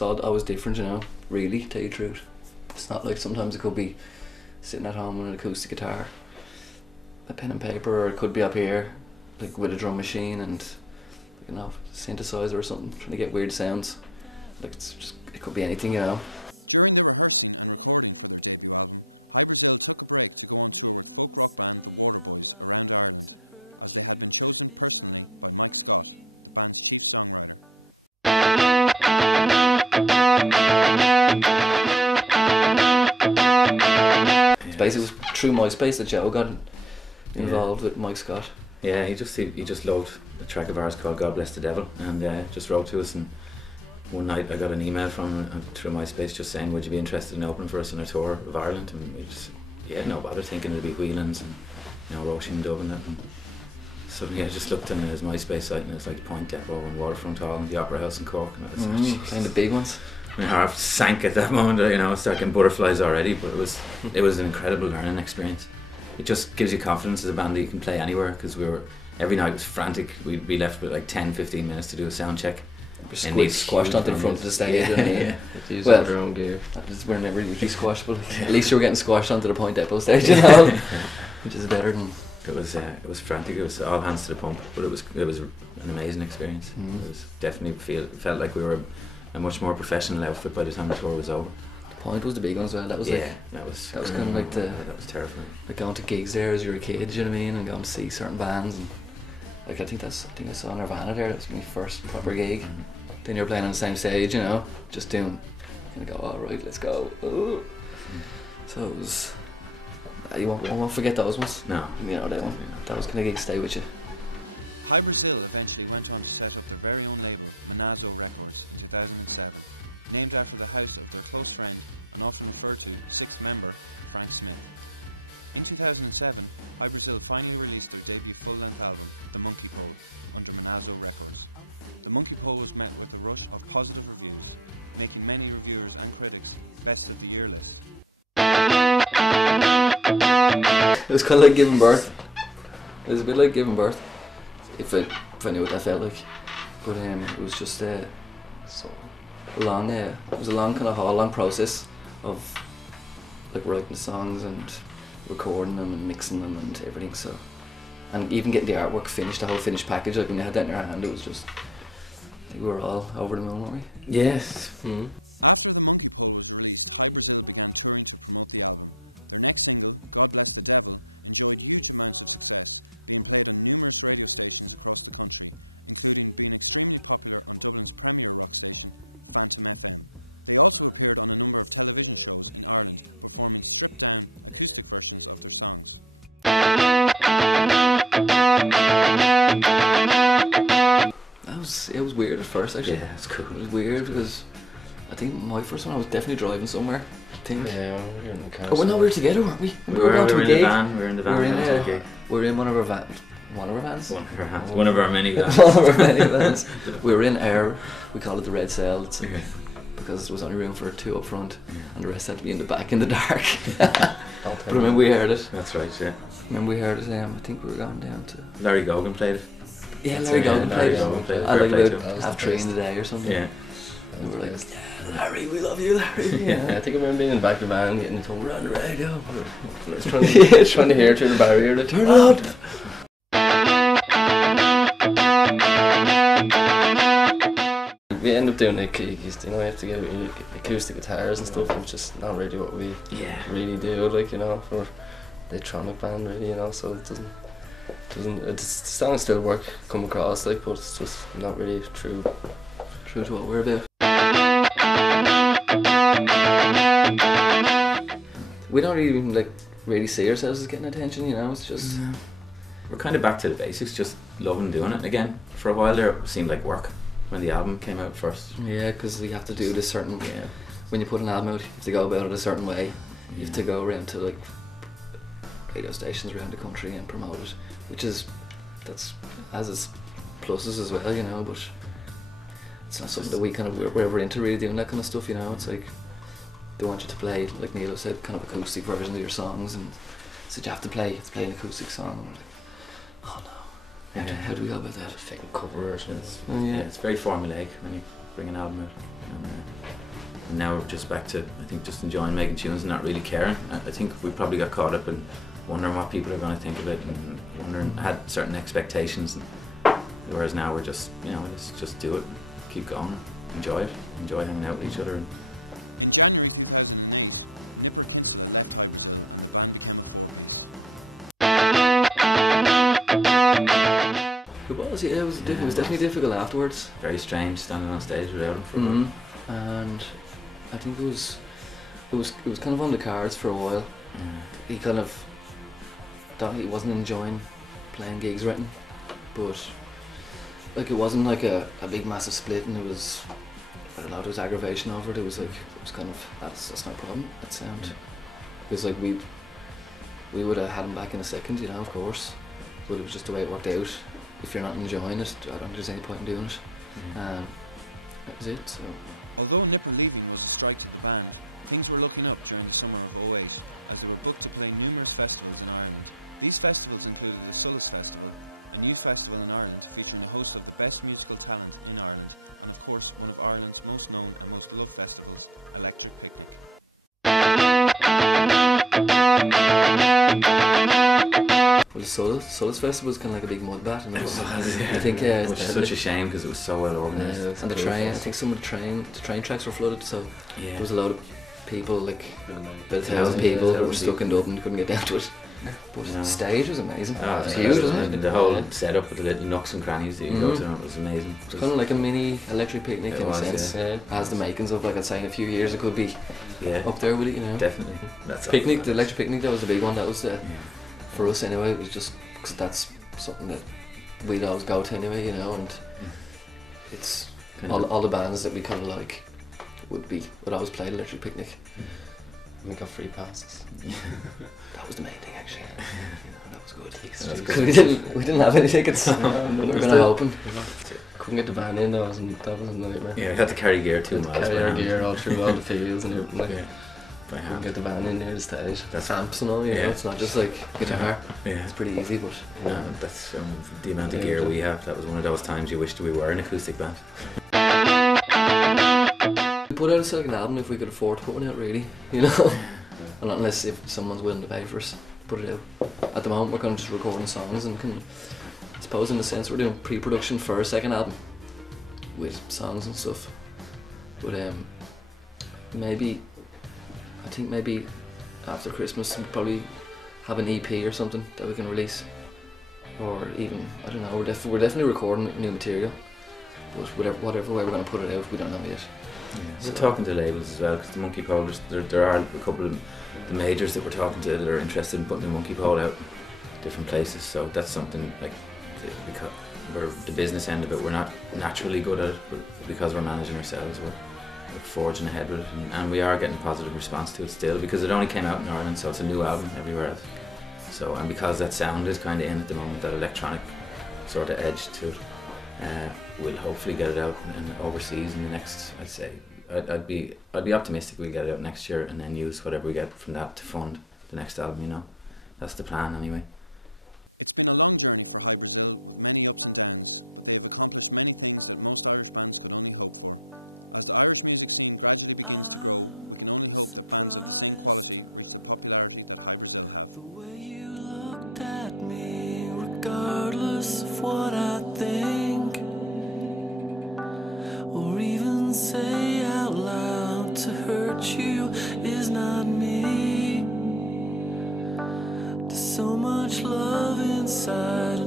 it's always different, you know, really, to tell you the truth. It's not like sometimes it could be sitting at home with an acoustic guitar, a pen and paper, or it could be up here, like with a drum machine and, you know, synthesizer or something, trying to get weird sounds. Like it's just, it could be anything, you know. Basically, it was through MySpace that Joe got involved with Mike Scott. Yeah, he just loved a track of ours called "God Bless the Devil," and just wrote to us. And one night I got an email from him through MySpace just saying, "Would you be interested in opening for us on a tour of Ireland?" And we just, no bother thinking it'd be Whelan's and, you know, Roisin and Dublin. And suddenly I just looked on his MySpace site and it was like Point Depot and Waterfront Hall and the Opera House in Cork. And I was kind of big ones. My heart sank at that moment, you know, I was starting butterflies already, but it was an incredible learning experience. It just gives you confidence as a band that you can play anywhere, because every night was frantic. We'd be left with like 10-15 minutes to do a sound check. Squashed onto the front of the stage. Yeah. Well, their own gear. We're never usually squashed, but at least you were getting squashed onto the Point Depot stage, you know, which is better than... It was frantic. It was all hands to the pump, but it was an amazing experience. It was definitely felt like we were a much more professional outfit by the time the tour was over. The Point was the big one as well. That was like, that was kind of like that was terrifying. Like going to gigs there as you were a kid, do you know what I mean, and going to see certain bands, and like I think I saw Nirvana there. That was my first proper gig. Then you're playing on the same stage, you know, just doing, kind of go, all right, let's go. Ooh. So it was. You won't forget those ones. No, you know that one. Those kind of gigs stay with you. Hybrasil eventually went on to set up their very own label, Manazzo Records, in 2007, named after the house of their close friend and often referred to sixth member, Frank Smith. In 2007, Hybrasil finally released their debut full-length album, The Monkey Pole, under Manazzo Records. The Monkey Pole was met with a rush of positive reviews, making many reviewers and critics best of the year list. It was kind of like giving birth. It was a bit like giving birth, if I knew what that felt like. But it was just it was a long kind of long process of like writing the songs and recording them and mixing them and everything. So, and even getting the artwork finished, the whole finished package. Like when you had that in your hand, it was just, I think we were all over the moon, weren't we? Yes. It was weird at first, actually. Yeah, it's cool. It was weird because I think my first one I was definitely driving somewhere. I think. Yeah, we were in the car. Oh, well, no, we were together, weren't we? We were in the van. We were in the van. We were in one of our vans. One of our vans? One of our many vans. One of our many vans. We were in air. We call it the red cell. Because there was only room for two up front, and the rest had to be in the back in the dark. But I remember we heard it. That's right, yeah. Remember we heard it. I think we were going down to. Larry Gogan played it. Yeah, Larry Gogan played it. I like about half 3 in the day or something. Yeah. And we were like, yeah, Larry, we love you, Larry. Yeah, I think I remember being in the back of the van, getting the tongue around the radio. I was trying to hear through the barrier to turn it up. We end up doing the acoustic, you know, we have to get acoustic guitars and stuff, which is not really what we really do, like, you know, for the electronic band, really, you know, so it doesn't the songs still come across, like, but it's just not really true to what we're about. We don't even like really see ourselves as getting attention, you know, it's just we're kind of back to the basics, just loving doing it again. For a while there it seemed like work when the album came out first. Yeah, because you have to do this certain when you put an album out, you have to go about it a certain way. You have to go around to like radio stations around the country and promote it, which has its pluses as well, you know, but it's not something that we're into really doing that kind of stuff, you know. It's like they want you to play, like Neil said, kind of acoustic versions of your songs, and so you have to play an acoustic song. And we're like, oh no, how do we go about that? Fucking cover or something. It's very formulaic when you bring an album out. And, And now we're just back to, I think, just enjoying making tunes and not really caring. I think we probably got caught up in wondering what people are going to think of it and wondering, had certain expectations. Whereas now we're just, you know, let's just do it, keep going, enjoy it, enjoy hanging out with each other. It was, yeah, it was definitely difficult afterwards. Very strange standing on stage without him for a while. And I think it was kind of on the cards for a while. He kind of thought he wasn't enjoying playing gigs written, but like it wasn't like a big massive split, and it was, I don't know, there was aggravation over it. It was like, it was kind of, that's no problem, that sound. Because like we would have had him back in a second, you know, of course, but it was just the way it worked out. If you're not enjoying it, I don't think there's any point in doing it. That was it. So. Although Nip and leaving was a strike to the band, things were looking up during the summer of 08 as they were booked to play numerous festivals in Ireland. These festivals included the Sulis Festival, a new festival in Ireland featuring a host of the best musical talent in Ireland, and of course one of Ireland's most known and most loved festivals, Electric Picnic. Well, the Sulis Festival was kind of like a big mud bat, and It was, yeah. I think Which is such a shame because it was so well organised. And the train, I think some of the train tracks were flooded, so yeah. there was a load of people, like about 1,000 1,000 people that were 1,000 stuck in Dublin, couldn't get down to it. But No. the stage was amazing. Oh, It was yeah, huge, wasn't it? The whole setup with the little nooks and crannies that you go to, it was amazing. It's kind of like a mini Electric Picnic It in a was, sense. Yeah. Has the makings of, like I'd say, in a few years it could be Yeah, up there with it, you know. definitely. That's Picnic, the Electric Picnic, that was the big one. That was the, Yeah. for us anyway. It was just because that's something that we'd always go to anyway, you know. And it's Kind of all the bands that we kind of like would always play Electric Picnic. We got free passes. That was the main thing, actually. You know, that was good. That's Because we didn't have any tickets. We were going to open. Couldn't get the van in. That was a nightmare. Yeah, we had to carry gear 2 Had to miles. carry by our hand. gear all through all the fields and everything. Like, Yeah, by couldn't hand. get the van in near the stage. That's Amps and all, you know. Yeah. It's not just like guitar. Yeah. It's pretty easy, but No, that's the amount of Yeah, gear yeah. we have. That was one of those times you wished we were an acoustic band. we put out a second album if we could afford to put one out, really, you know. And unless if someone's willing to pay for us, put it out. At the moment, we're kind of just recording songs and I suppose in a sense we're doing pre-production for a second album with songs and stuff. But maybe after Christmas we'll probably have an EP or something that we can release, or even, I don't know. We're definitely recording new material, but whatever way we're going to put it out, we don't know yet. We're talking to labels as well, because the Monkey Pole, there are a couple of the majors that we're talking to that are interested in putting the Monkey Pole out different places. So that's something like, because we're the business end of it, we're not naturally good at it, but because we're managing ourselves, we're forging ahead with it, and we are getting positive response to it still, because it only came out in Ireland, so it's a new album everywhere else. So, and because that sound is kind of in at the moment, that electronic sort of edge to it, we'll hopefully get it out in overseas in the next, I'd say, I'd be optimistic we'll get it out next year, and then use whatever we get from that to fund the next album, you know. That's the plan anyway. It's been a long time. I'm surprised the way you looked at me, regardless of what I think or even say out loud. To hurt you is not me. There's so much love inside.